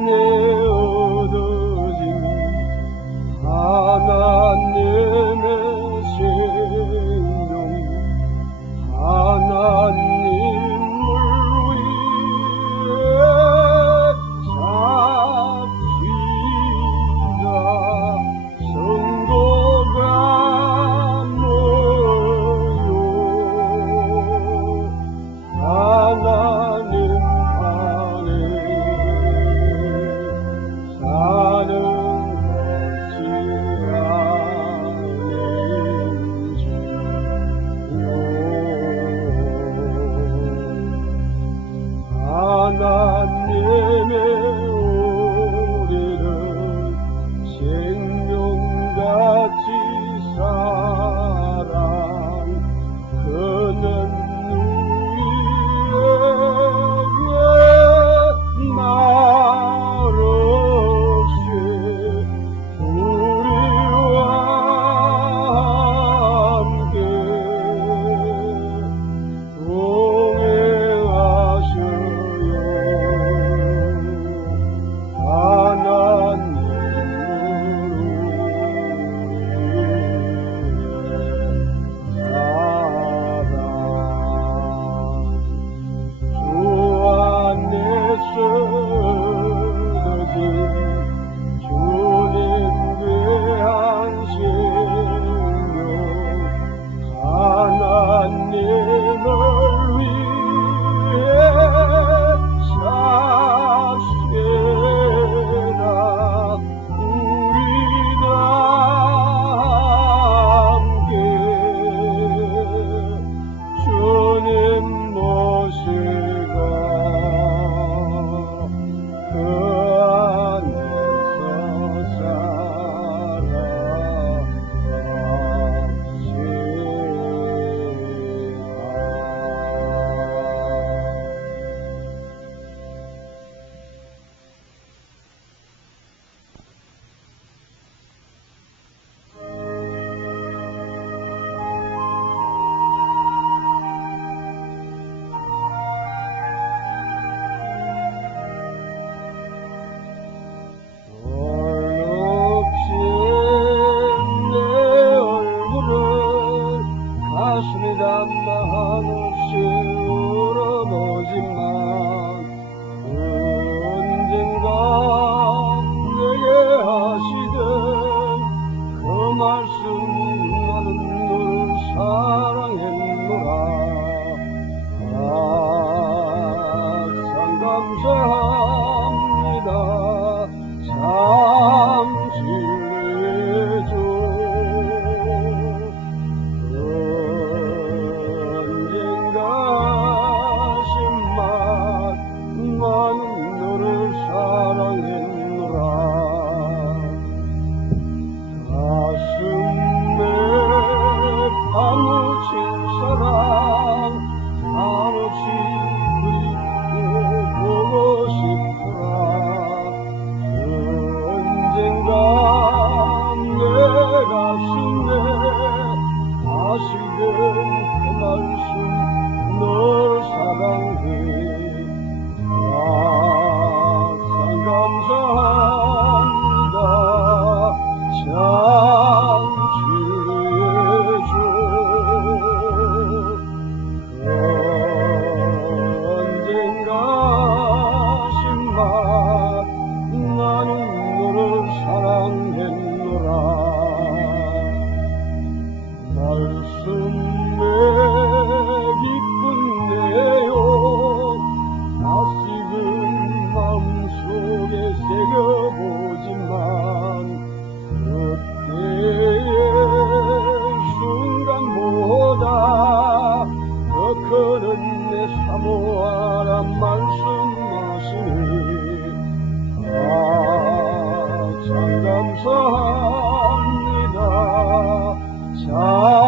Oh. 감사합니다.